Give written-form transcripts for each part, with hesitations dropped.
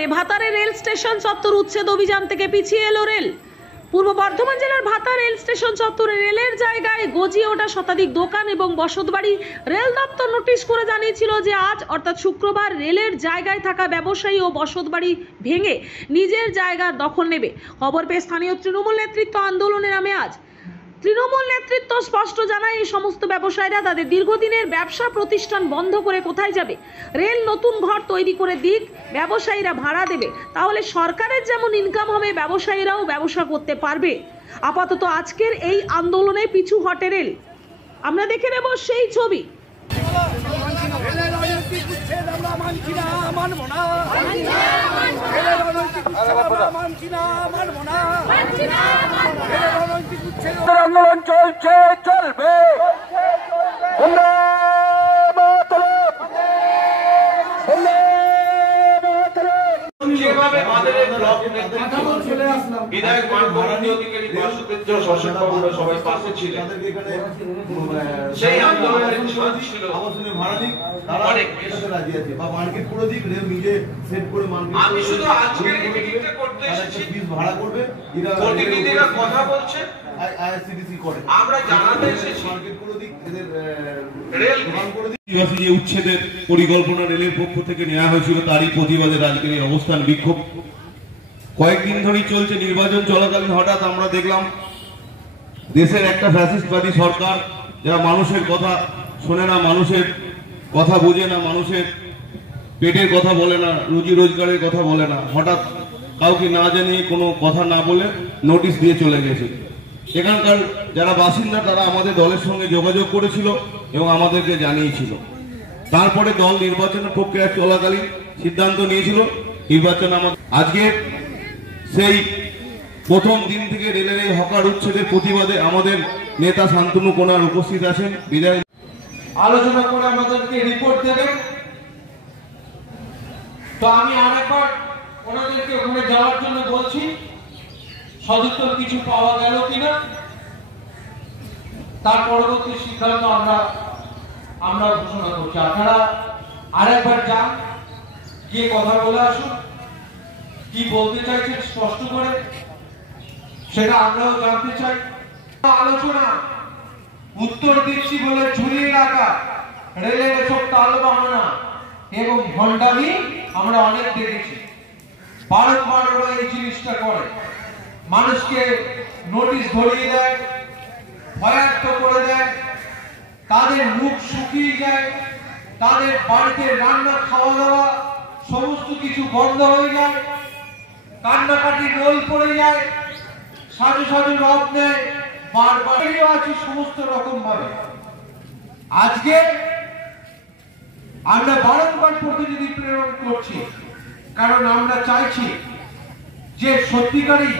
সময়ে ভাতারে rail station চত্বর উচ্ছেদ অভিযান থেকে পিছিয়ে এলো রেল। পূর্ব বর্ধমান জেলার ভাতা রেল স্টেশন চত্বরে রেলের জায়গায় গজিয়ে ওঠা শতাধিক দোকান এবং বসতবাড়ি রেল দপ্তর নোটিশ করে জানিয়েছিল যে আজ অর্থাৎ শুক্রবার রেলের জায়গায় থাকা ব্যবসায়ী ও বসতবাড়ি ভেঙে নিজের জায়গা দখল নেবে। খবর পেয়ে স্থানীয় তৃণমূল নেতৃত্ব আন্দোলনে নামে। আজ তৃণমূল নেতৃত্ব স্পষ্ট জানায় এই সমস্ত ব্যবসায়ীরা তাদের দীর্ঘদিনের ব্যবসা প্রতিষ্ঠান বন্ধ করে কোথায় যাবে। রেল নতুন ঘর তৈরি করে দিক, ব্যবসায়ীরা ভাড়া দেবে, তাহলে সরকারের যেমন ইনকাম হবে ব্যবসায়ীরাও ব্যবসা করতে পারবে। আপাতত আজকের এই আন্দোলনে পিছু হটে রেল। আমরা দেখে নেব সেই ছবি। আন্দোলন চলছে, চলবে। বিধায়ক মানববন্ধন অধিকারী বাসুদেব শাসক বাবুরা সবাই পাশে ছিলেন। সেই আন্দোলনের ছিল অনেক রাজি আছে বা মার্কেট করে দিক, রেল নিজে সেট করে মার্কেট। আমি শুধু আজকের এই মিটিংটা করতে এসেছি, ফিস ভাড়া করবে, প্রতিনিধিরা কথা বলছে, আইআরসিটিসি করে। আমরা জানাতে এসেছি মার্কেট করে দিক, এদের রেল দোকান করে দিক। যে উচ্ছেদের পরিকল্পনা রেলের পক্ষ থেকে নেওয়া হয়েছিল তারই প্রতিবাদে আজকের এই অবস্থান বিক্ষোভ কয়েকদিন ধরেই চলছে। নির্বাচন চলাকালীন হঠাৎ আমরা দেখলাম দেশের একটা ফ্যাসিস্টবাদী সরকার, যারা মানুষের কথা শোনে না, মানুষের কথা বোঝে না, মানুষের পেটের কথা বলে না, রুজি রোজগারের কথা বলে না, হঠাৎ কাউকে না জানিয়ে কোনো কথা না বলে নোটিশ দিয়ে চলে গেছে। এখানকার যারা বাসিন্দা তারা আমাদের দলের সঙ্গে যোগাযোগ করেছিল এবং আমাদেরকে জানিয়েছিল। তারপরে দল নির্বাচনের প্রক্রিয়া চলাকালীন সিদ্ধান্ত নিয়েছিল নির্বাচন আজকে সেই প্রথম দিন থেকে রেলের এই হকার উচ্ছেদের প্রতিবাদে আমাদের নেতা শান্তনু কোনার উপস্থিত আছেন। বিধায়ক আলোচনা করে আমাদেরকে রিপোর্ট দেবেন। তো আমি আরেকবার ওনাদেরকে ওখানে যাওয়ার জন্য বলছি, সদুত্তর কিছু পাওয়া গেল কিনা, তার পরবর্তী সিদ্ধান্ত আমরা ঘোষণা করছি। আপনারা আরেকবার যান, গিয়ে কথা বলে আসুন, কি বলতে চাইছেন স্পষ্ট করে সেটা আমরাও জানতে চাই। আলোচনা উত্তর দিচ্ছি বলে ঝুলিয়ে রাখা রেলের এসব তাল বাহানা এবং ভণ্ডামি আমরা অনেক দেখেছি। বারবার ওরা এই জিনিসটা করে, মানুষকে নোটিশ ধরিয়ে দেয়, ভয়ার্থ করে দেয়, তাদের মুখ শুকিয়ে যায়, তাদের বাড়িতে রান্না খাওয়া দাওয়া সমস্ত কিছু বন্ধ হয়ে যায়, কান্নাকাটি রোল পড়ে যায়, সাজু সাজু রব নেয়, বারবার আছে সমস্ত রকম ভাবে। আজকে আমরা বারংবার প্রতিনিধি প্রেরণ করছি, কারণ আমরা চাইছি যে সত্যিকারই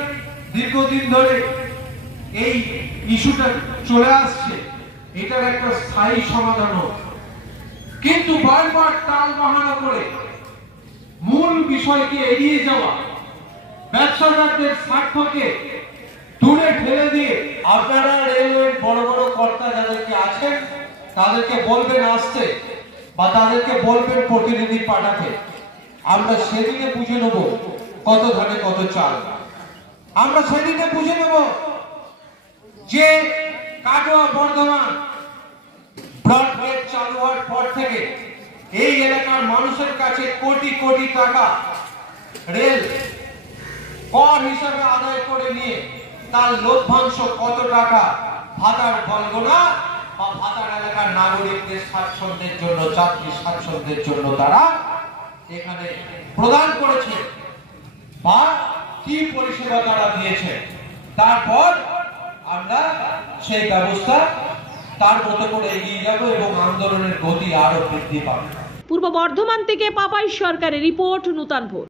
দীর্ঘদিন ধরে এই ইস্যুটা চলে আসছে, এটার একটা স্থায়ী সমাধান হোক। কিন্তু বারবার টাল বাহানা করে মূল বিষয়কে এড়িয়ে যাওয়া, ব্যবসাদারদের স্বার্থকে দূরে ফেলে দিয়ে আপনারা রেলওয়ের বড় বড় কর্তা যাদেরকে আছেন তাদেরকে বলবেন আসতে, বা তাদেরকে বলবেন প্রতিনিধি পাঠাতে। আমরা সেদিনে বুঝে নেব কত ধানে কত চাল। আমরা সেদিনে বুঝে নেব যে কাটোয়া বর্ধমান ব্রডগেজ চালু হওয়ার পর থেকে এই এলাকার মানুষের কাছে কোটি কোটি টাকা রেল কর হিসাবে আদায় করে নিয়ে তার লভ্যাংশ কত টাকা ভাতার বলগোনা বা ভাতার এলাকার নাগরিকদের স্বাচ্ছন্দ্যের জন্য, যাত্রী স্বাচ্ছন্দ্যের জন্য তারা এখানে প্রদান করেছে বা কি পরিষেবা তারা দিয়েছে। তারপর আমরা সেই ব্যবস্থা তার মতো করে এগিয়ে যাব এবং আন্দোলনের গতি আরো বৃদ্ধি পাবে। পূর্ব বর্ধমান থেকে পাপাই সরকারের রিপোর্ট, নূতন ভোর।